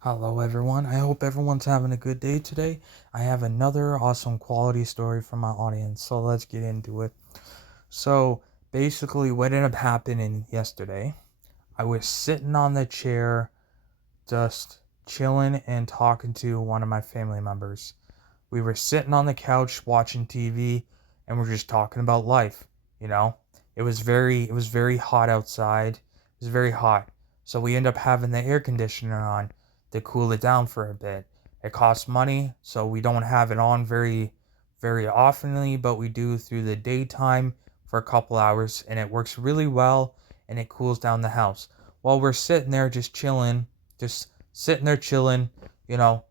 Hello, everyone. I hope everyone's having a good day today. I have another awesome quality story from my audience, so let's get into it. So, basically, what ended up happening yesterday, I was sitting on the chair, just chilling and talking to one of my family members. We were sitting on the couch watching TV, and we're just talking about life. You know, it was very hot outside. It was very hot, so we end up having the air conditioner on to cool it down for a bit. It costs money, so we don't have it on very oftenly, but we do through the daytime for a couple hours, and it works really well, and it cools down the house. While we're sitting there just chilling, just sitting there chilling, you know,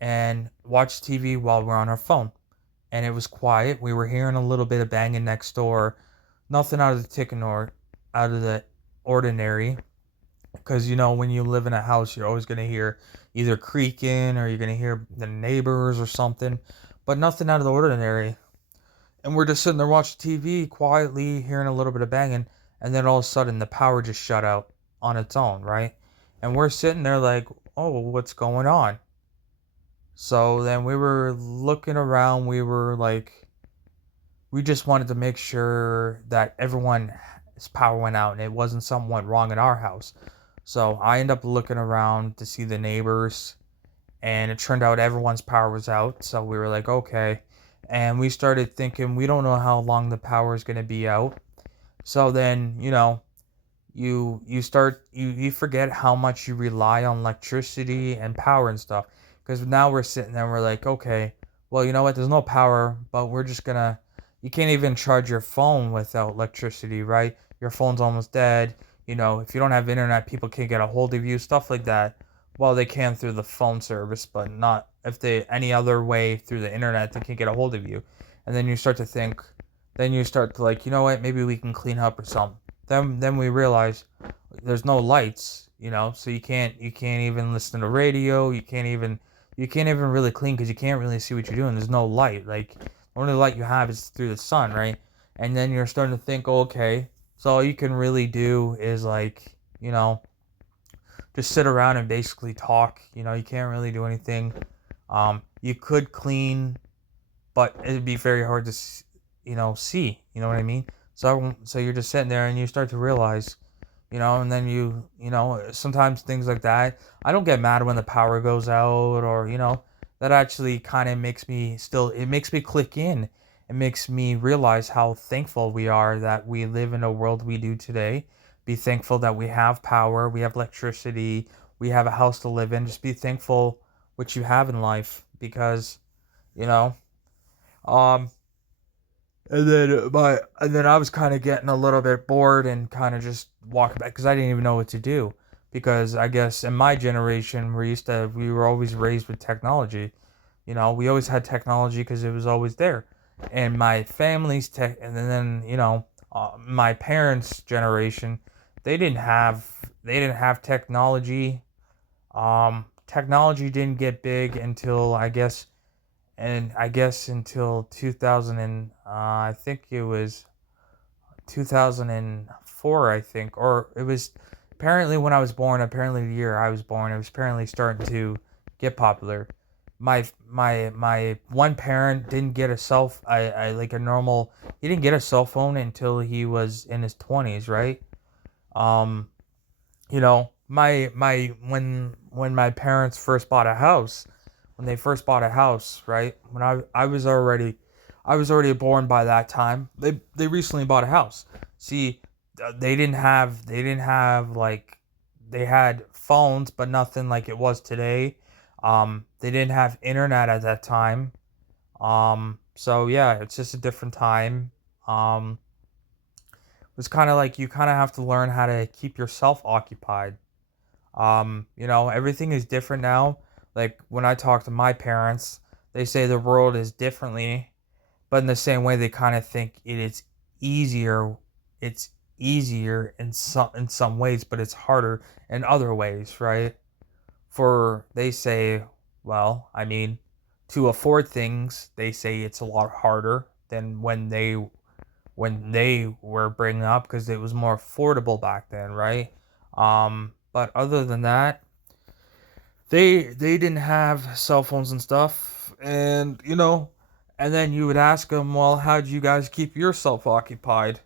and watch TV while we're on our phone. And it was quiet. We were hearing a little bit of banging next door. Nothing out of the ticking or out of the ordinary. Because when you live in a house, you're always gonna hear either creaking or you're gonna hear the neighbors or something. But nothing out of the ordinary. And we're just sitting there watching TV quietly, hearing a little bit of banging, and then all of a sudden the power just shut out on its own, right? And we're sitting there like, oh, what's going on? So then we were looking around. We were like, we just wanted to make sure that everyone's power went out and it wasn't something went wrong in our house. So I end up looking around to see the neighbors, and it turned out everyone's power was out. So we were like, okay. And we started thinking, we don't know how long the power is going to be out. So then, you forget how much you rely on electricity and power and stuff, because now we're sitting there and we're like, okay, well, you know what, there's no power, but we're just gonna, you can't even charge your phone without electricity, right? Your phone's almost dead. If you don't have internet, people can't get a hold of you, stuff like that. Well, they can through the phone service, but not if they any other way through the internet, they can't get a hold of you. And then you start to think, then you start to like, you know what, maybe we can clean up or something. Then we realize there's no lights, so you can't even listen to radio. You can't even really clean because you can't really see what you're doing. There's no light. Like, the only light you have is through the sun, right? And then you're starting to think, oh, okay, so all you can really do is like, just sit around and basically talk. You can't really do anything. You could clean, but it'd be very hard to see. You know what I mean? So you're just sitting there and you start to realize, and then sometimes things like that. I don't get mad when the power goes out, or that actually kind of makes me click in. It makes me realize how thankful we are that we live in a world we do today. Be thankful that we have power, we have electricity, we have a house to live in. Just be thankful what you have in life, because you know um and then I was kind of getting a little bit bored and kind of just walking back because I didn't even know what to do. Because I guess in my generation, we were always raised with technology. We always had technology because it was always there. And my family's tech, and then my parents' generation, they didn't have technology. Technology didn't get big until until 2000, and I think it was 2004, I think, or it was apparently when I was born. Apparently, the year I was born, it was apparently starting to get popular. My one parent didn't get a I like a normal. He didn't get a cell phone until he was in his 20s, right? Um, my when my parents first bought a house, when they first bought a house, right? When I was already born by that time. They recently bought a house. See, they didn't have like, they had phones, but nothing like it was today. They didn't have internet at that time. So yeah, it's just a different time. It's kind of like you kind of have to learn how to keep yourself occupied. Everything is different now. Like when I talk to my parents, they say the world is differently, but in the same way they kind of think it is easier. It's easier in some ways, but it's harder in other ways, right? For they say, well, I mean, to afford things, they say it's a lot harder than when they were bringing up, because it was more affordable back then, right? But other than that, they didn't have cell phones and stuff, and and then you would ask them, well, how did you guys keep yourself occupied?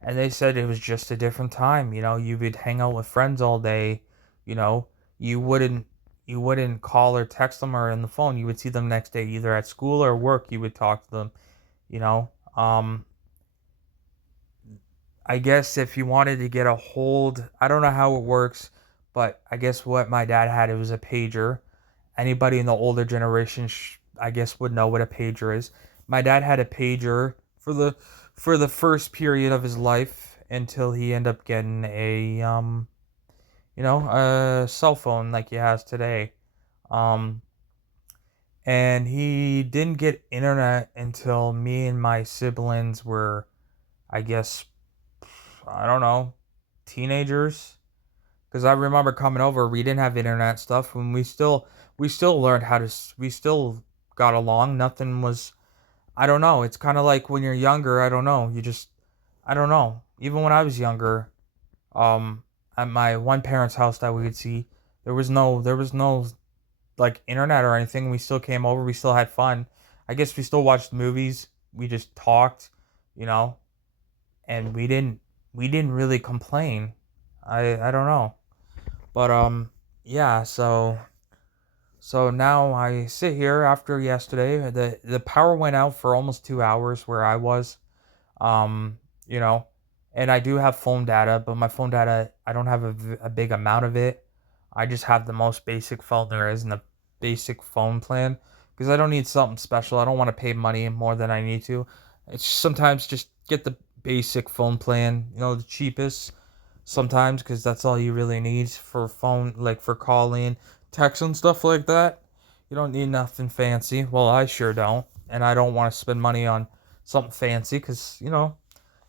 And they said it was just a different time. You would hang out with friends all day. You know, you wouldn't you wouldn't call or text them or on the phone. You would see them next day, either at school or work. You would talk to them. You know, um, I guess if you wanted to get a hold, I don't know how it works, but I guess what my dad had, it was a pager. Anybody in the older generation, I guess, would know what a pager is. My dad had a pager for the first period of his life until he ended up getting a cell phone like he has today. Um, and he didn't get internet until me and my siblings were, I guess, I don't know, teenagers. Because I remember coming over, we didn't have internet stuff, and we still learned how to, we still got along. Nothing was, I don't know. It's kind of like when you're younger. I don't know. I don't know. Even when I was younger, um, at my one parent's house that we could see, there was no like internet or anything. We still came over. We still had fun. I guess we still watched movies. We just talked, you know, and we didn't really complain. I don't know. But yeah, so now I sit here after yesterday. The power went out for almost 2 hours where I was. Um, you know, and I do have phone data, but my phone data, I don't have a big amount of it. I just have the most basic phone there is in the basic phone plan because I don't need something special. I don't want to pay money more than I need to. It's sometimes just get the basic phone plan, the cheapest sometimes because that's all you really need for phone, like for calling, text, and stuff like that. You don't need nothing fancy. Well, I sure don't. And I don't want to spend money on something fancy because,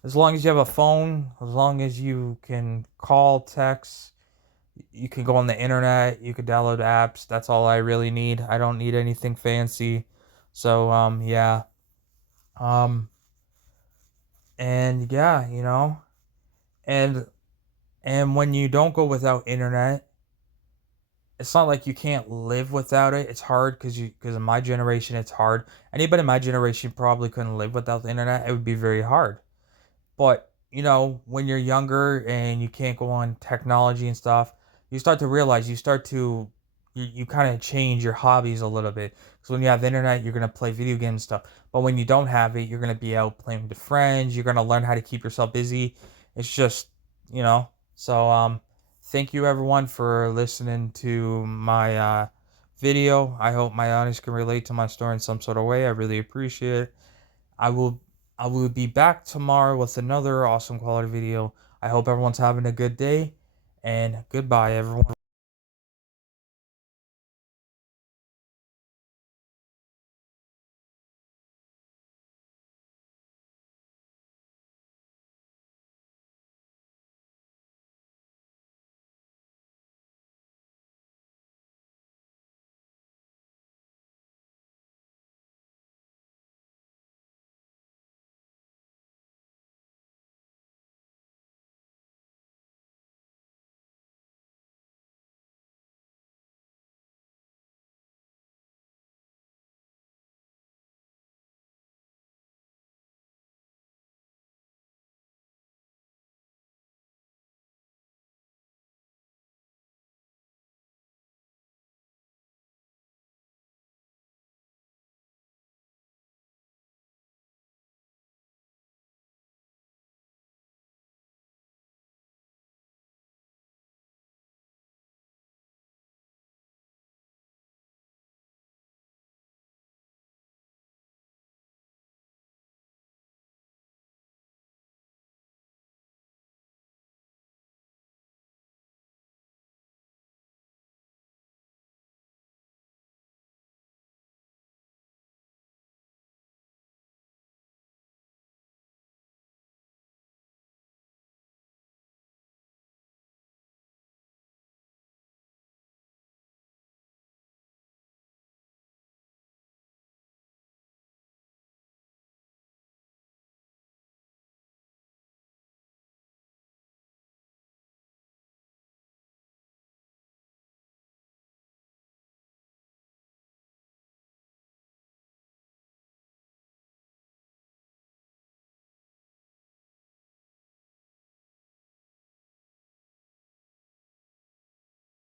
as long as you have a phone, as long as you can call, text, you can go on the internet, you can download apps. That's all I really need. I don't need anything fancy. So, yeah. Um, and yeah, and when you don't go without internet, it's not like you can't live without it. It's hard because in my generation it's hard. Anybody in my generation probably couldn't live without the internet. It would be very hard. But, when you're younger and you can't go on technology and stuff, you start to realize you kind of change your hobbies a little bit. Because when you have internet, you're going to play video games and stuff. But when you don't have it, you're going to be out playing with friends. You're going to learn how to keep yourself busy. It's just, you know. So, thank you everyone for listening to my video. I hope my audience can relate to my story in some sort of way. I really appreciate it. I will I will be back tomorrow with another awesome quality video. I hope everyone's having a good day, and goodbye everyone.